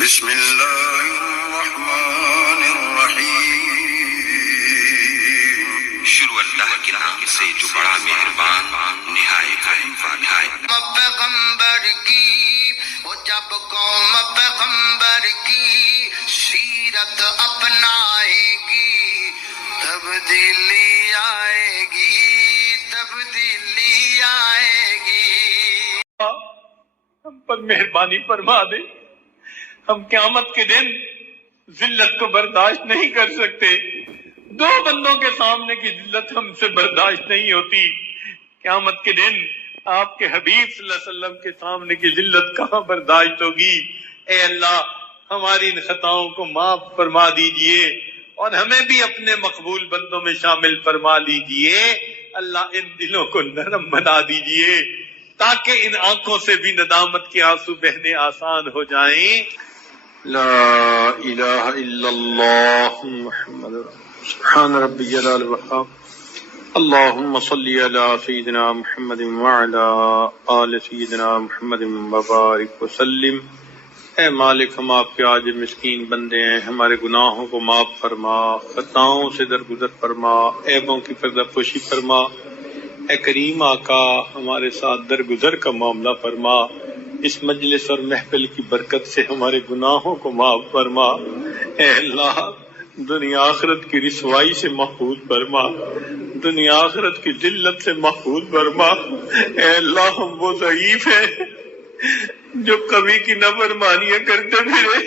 بسم اللہ الرحمن الرحیم۔ شروع اللہ کے نام سے جو بڑا مہربان نہایت رحم والا ہے۔ پیغمبر کی وہ جب قوم پیغمبر کی سیرت اپنائے گی، تبدیلی آئے گی، تبدیلی آئے گی۔ ہم پر مہربانی فرما دے، ہم قیامت کے دن ذلت کو برداشت نہیں کر سکتے۔ دو بندوں کے سامنے کی ذلت ہم سے برداشت نہیں ہوتی، قیامت کے دن آپ کے حبیب صلی اللہ علیہ وسلم کے سامنے کی ذلت کہاں برداشت ہوگی۔ اے اللہ، ہماری ان خطاؤں کو معاف فرما دیجئے اور ہمیں بھی اپنے مقبول بندوں میں شامل فرما لیجئے۔ اللہ، ان دلوں کو نرم بنا دیجئے تاکہ ان آنکھوں سے بھی ندامت کے آنسو بہنے آسان ہو جائیں۔ لا الہ الا اللہ محمد سبحان ربی جلال وقام۔ اللہم صلی علی سیدنا محمد وعلی آل سیدنا محمد مبارک وسلم۔ اے مالک، ہم آپ کے عاجز مسکین بندے ہیں، ہمارے گناہوں کو معاف فرما، خطاؤں سے درگزر فرما، عیبوں کی پردہ پوشی فرما۔ اے کریم آقا، ہمارے ساتھ درگزر کا معاملہ فرما، اس مجلس اور محفل کی برکت سے ہمارے گناہوں کو معاف فرما۔ اے اللہ، دنیا آخرت کی رسوائی سے محفوظ فرما، دنیا آخرت کی ذلت سے محفوظ فرما۔ اے اللہ، ہم وہ ضعیف ہیں جو کبھی کی نافرمانیاں کرتے پھرے،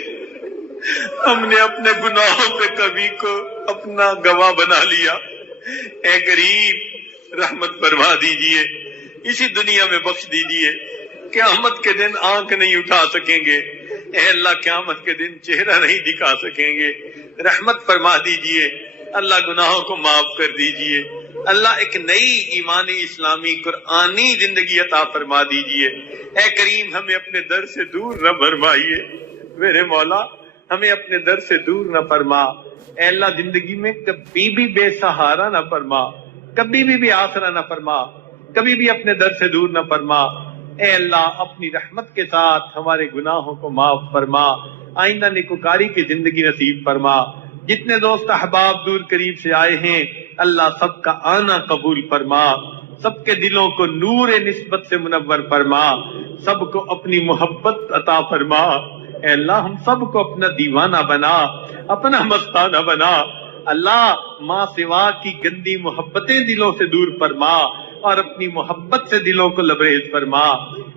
ہم نے اپنے گناہوں پہ کبھی کو اپنا گواہ بنا لیا۔ اے کریم، رحمت فرما دیجئے، اسی دنیا میں بخش دیجئے، قیامت کے دن آنکھ نہیں اٹھا سکیں گے۔ اے اللہ، قیامت کے دن چہرہ نہیں دکھا سکیں گے، رحمت فرما دیجئے۔ اللہ، گناہوں کو معاف کر دیجئے۔ اللہ، ایک نئی ایمانی اسلامی قرآنی زندگی عطا فرما دیجئے۔ اے کریم، ہمیں اپنے در سے دور نہ فرمائیے، میرے مولا ہمیں اپنے در سے دور نہ فرما۔ اے اللہ، زندگی میں کبھی بھی بے سہارا نہ فرما، کبھی بھی آسرا نہ فرما، کبھی بھی اپنے در سے دور نہ فرما۔ اے اللہ، اپنی رحمت کے ساتھ ہمارے گناہوں کو معاف فرما، آئندہ نیکوکاری کی زندگی نصیب فرما۔ جتنے دوست احباب دور قریب سے آئے ہیں، اللہ سب کا آنا قبول فرما، سب کے دلوں کو نور نسبت سے منور فرما، سب کو اپنی محبت عطا فرما۔ اے اللہ، ہم سب کو اپنا دیوانہ بنا، اپنا مستانہ بنا۔ اللہ، ماں سوا کی گندی محبتیں دلوں سے دور فرما اور اپنی محبت سے دلوں کو لبریز فرما۔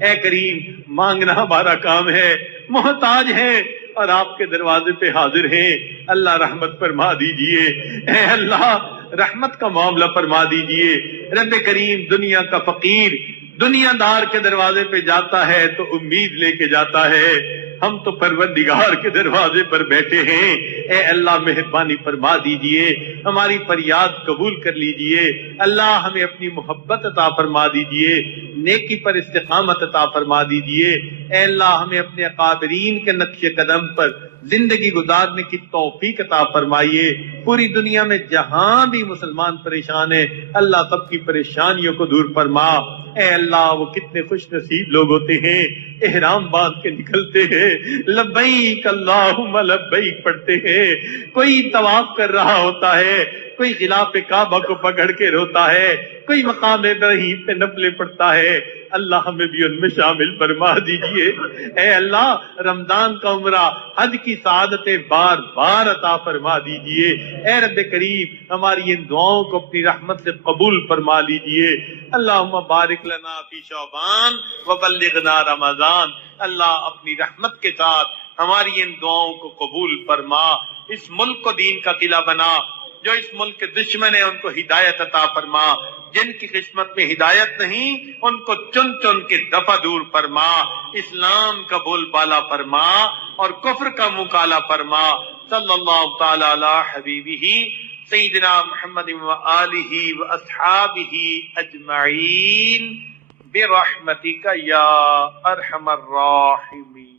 اے کریم، مانگنا ہمارا کام ہے، محتاج ہیں اور آپ کے دروازے پہ حاضر ہیں۔ اللہ، رحمت فرما دیجئے۔ اے اللہ، رحمت کا معاملہ فرما دیجئے۔ رب کریم، دنیا کا فقیر دنیا دار کے دروازے پہ جاتا ہے تو امید لے کے جاتا ہے، ہم تو پروردگار کے دروازے پر بیٹھے ہیں۔ اے اللہ، مہربانی فرما دیجئے، ہماری فریاد قبول کر لیجئے۔ اللہ، ہمیں اپنی محبت عطا فرما دیجئے، نیکی پر استقامت عطا فرما دیجئے۔ اے اللہ، ہمیں اپنے اکابرین کے نقش قدم پر زندگی گزارنے کی توفیق عطا فرمائیے۔ پوری دنیا میں جہاں بھی مسلمان پریشان ہیں، اللہ سب کی پریشانیوں کو دور فرما۔ اے اللہ، وہ کتنے خوش نصیب لوگ ہوتے ہیں، احرام باندھ کے نکلتے ہیں، لبیک اللہم لبیک پڑھتے ہیں، کوئی طواف کر رہا ہوتا ہے، کوئی غلاف کعبہ کو پکڑ کے روتا ہے، کوئی مقام ابراہیم پہ نفلیں پڑھتا ہے۔ اللہ، ہمیں بھی ان میں شامل فرما دیجئے۔ اے اللہ، رمضان کا عمرہ، حج کی سعادتیں بار بار عطا فرما دیجئے۔ اے رب کریم، ہماری ان دعاؤں کو اپنی رحمت سے قبول فرما لیجئے۔ اللہم بارک لنا فی شعبان وبلغنا رمضان۔ اللہ، اپنی رحمت کے ساتھ ہماری ان دعاؤں کو قبول فرما، اس ملک کو دین کا قلعہ بنا، جو اس ملک کے دشمن ہیں ان کو ہدایت عطا فرما، جن کی قسمت میں ہدایت نہیں ان کو چن چن کے دفع دور فرما، اسلام کا بول بالا فرما اور کفر کا مکالا فرما۔ صلی اللہ تعالی علی حبیبہ سیدنا محمد وآلہ واصحابہ اجمعین برحمتک یا ارحم الراحمین۔